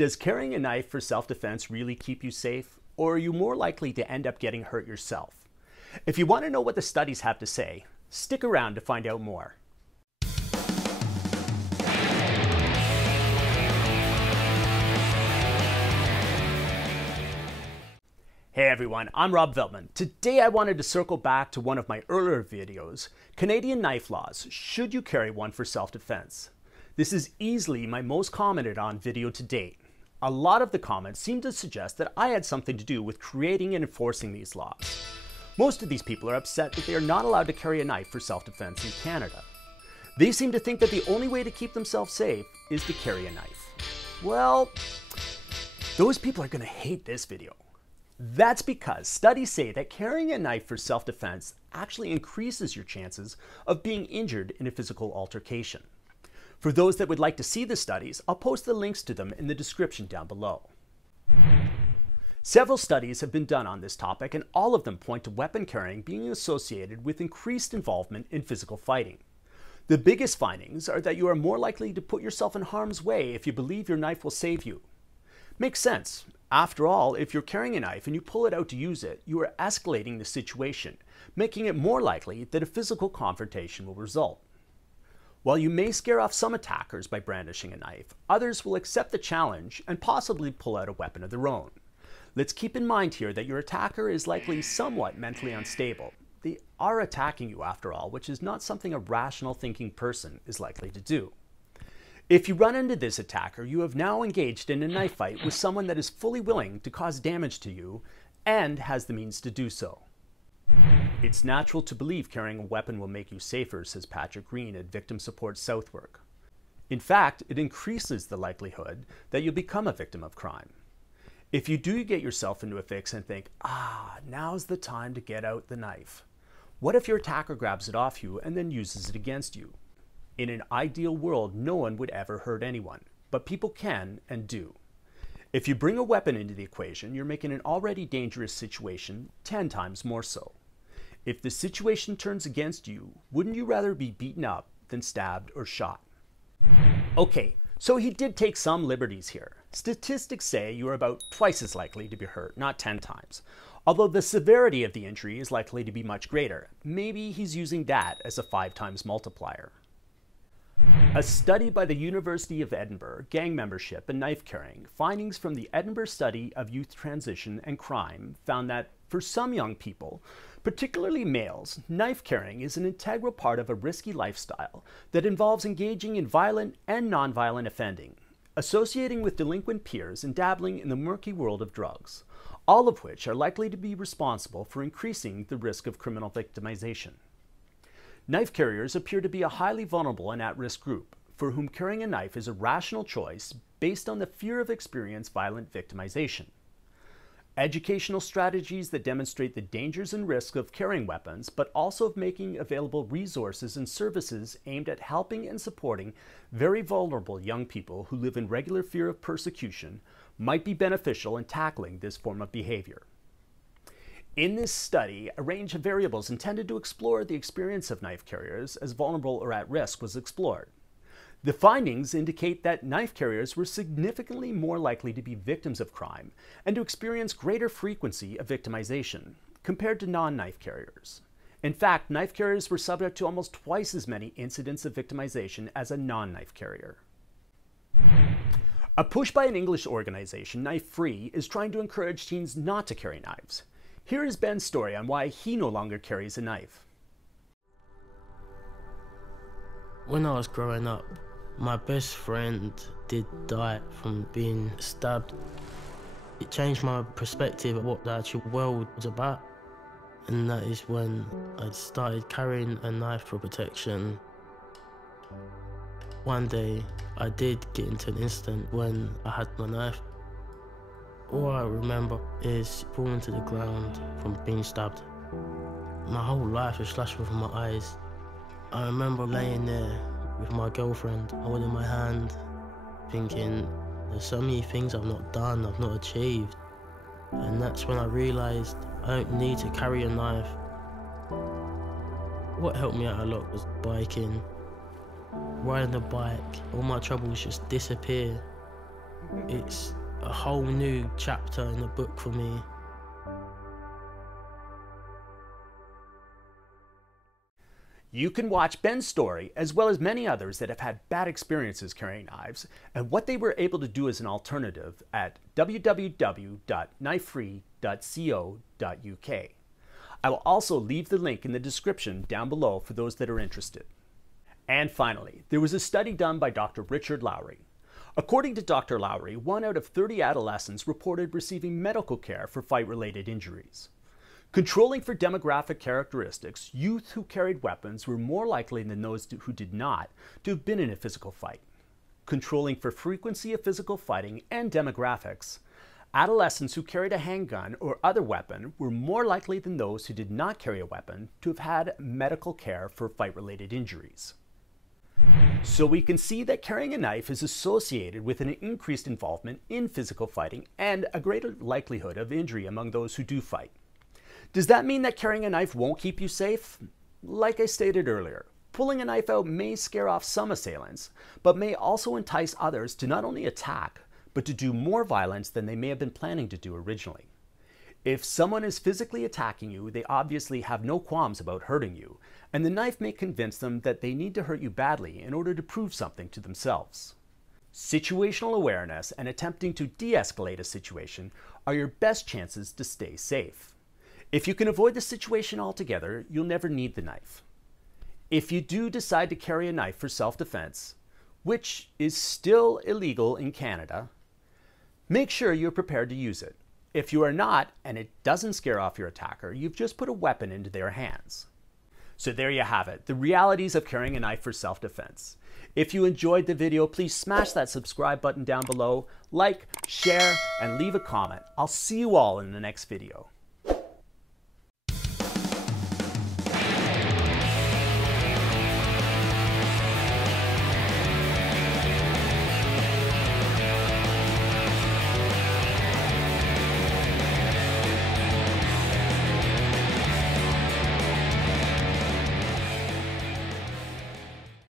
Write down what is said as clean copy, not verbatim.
Does carrying a knife for self-defense really keep you safe, or are you more likely to end up getting hurt yourself? If you want to know what the studies have to say, stick around to find out more. Hey everyone, I'm Rob Veltman. Today I wanted to circle back to one of my earlier videos, Canadian knife laws. Should you carry one for self-defense? This is easily my most commented on video to date. A lot of the comments seem to suggest that I had something to do with creating and enforcing these laws. Most of these people are upset that they are not allowed to carry a knife for self-defense in Canada. They seem to think that the only way to keep themselves safe is to carry a knife. Well, those people are going to hate this video. That's because studies say that carrying a knife for self-defense actually increases your chances of being injured in a physical altercation. For those that would like to see the studies, I'll post the links to them in the description down below. Several studies have been done on this topic, and all of them point to weapon carrying being associated with increased involvement in physical fighting. The biggest findings are that you are more likely to put yourself in harm's way if you believe your knife will save you. Makes sense. After all, if you're carrying a knife and you pull it out to use it, you are escalating the situation, making it more likely that a physical confrontation will result. While you may scare off some attackers by brandishing a knife, others will accept the challenge and possibly pull out a weapon of their own. Let's keep in mind here that your attacker is likely somewhat mentally unstable. They are attacking you after all, which is not something a rational thinking person is likely to do. If you run into this attacker, you have now engaged in a knife fight with someone that is fully willing to cause damage to you and has the means to do so. It's natural to believe carrying a weapon will make you safer, says Patrick Green at Victim Support Southwark. In fact, it increases the likelihood that you'll become a victim of crime. If you do get yourself into a fix and think, now's the time to get out the knife, what if your attacker grabs it off you and then uses it against you? In an ideal world, no one would ever hurt anyone, but people can and do. If you bring a weapon into the equation, you're making an already dangerous situation 10 times more so. If the situation turns against you, wouldn't you rather be beaten up than stabbed or shot? Okay, so he did take some liberties here. Statistics say you are about twice as likely to be hurt, not 10 times. Although the severity of the injury is likely to be much greater. Maybe he's using that as a 5 times multiplier. A study by the University of Edinburgh, gang membership and knife carrying, findings from the Edinburgh study of youth transition and crime found that for some young people, particularly males, knife carrying is an integral part of a risky lifestyle that involves engaging in violent and non-violent offending, associating with delinquent peers and dabbling in the murky world of drugs, all of which are likely to be responsible for increasing the risk of criminal victimization. Knife carriers appear to be a highly vulnerable and at-risk group for whom carrying a knife is a rational choice based on the fear of experiencing violent victimization. Educational strategies that demonstrate the dangers and risks of carrying weapons, but also of making available resources and services aimed at helping and supporting very vulnerable young people who live in regular fear of persecution, might be beneficial in tackling this form of behavior. In this study, a range of variables intended to explore the experience of knife carriers as vulnerable or at risk was explored. The findings indicate that knife carriers were significantly more likely to be victims of crime and to experience greater frequency of victimization compared to non-knife carriers. In fact, knife carriers were subject to almost twice as many incidents of victimization as a non-knife carrier. A push by an English organization, Knife Free, is trying to encourage teens not to carry knives. Here is Ben's story on why he no longer carries a knife. When I was growing up, my best friend did die from being stabbed. It changed my perspective of what the actual world was about. And that is when I started carrying a knife for protection. One day, I did get into an incident when I had my knife. All I remember is falling to the ground from being stabbed. My whole life is flashed before my eyes. I remember laying there with my girlfriend, holding my hand, thinking, there's so many things I've not done, I've not achieved. And that's when I realised I don't need to carry a knife. What helped me out a lot was biking. Riding a bike, all my troubles just disappear. It's a whole new chapter in the book for me. You can watch Ben's story, as well as many others that have had bad experiences carrying knives, and what they were able to do as an alternative at www.knifefree.co.uk. I will also leave the link in the description down below for those that are interested. And finally, there was a study done by Dr. Richard Lowry. According to Dr. Lowry, 1 out of 30 adolescents reported receiving medical care for fight-related injuries. Controlling for demographic characteristics, youth who carried weapons were more likely than those who did not to have been in a physical fight. Controlling for frequency of physical fighting and demographics, adolescents who carried a handgun or other weapon were more likely than those who did not carry a weapon to have had medical care for fight-related injuries. So we can see that carrying a knife is associated with an increased involvement in physical fighting and a greater likelihood of injury among those who do fight. Does that mean that carrying a knife won't keep you safe? Like I stated earlier, pulling a knife out may scare off some assailants, but may also entice others to not only attack, but to do more violence than they may have been planning to do originally. If someone is physically attacking you, they obviously have no qualms about hurting you, and the knife may convince them that they need to hurt you badly in order to prove something to themselves. Situational awareness and attempting to de-escalate a situation are your best chances to stay safe. If you can avoid the situation altogether, you'll never need the knife. If you do decide to carry a knife for self-defense, which is still illegal in Canada, make sure you're prepared to use it. If you are not, and it doesn't scare off your attacker, you've just put a weapon into their hands. So there you have it, the realities of carrying a knife for self-defense. If you enjoyed the video, please smash that subscribe button down below, like, share, and leave a comment. I'll see you all in the next video.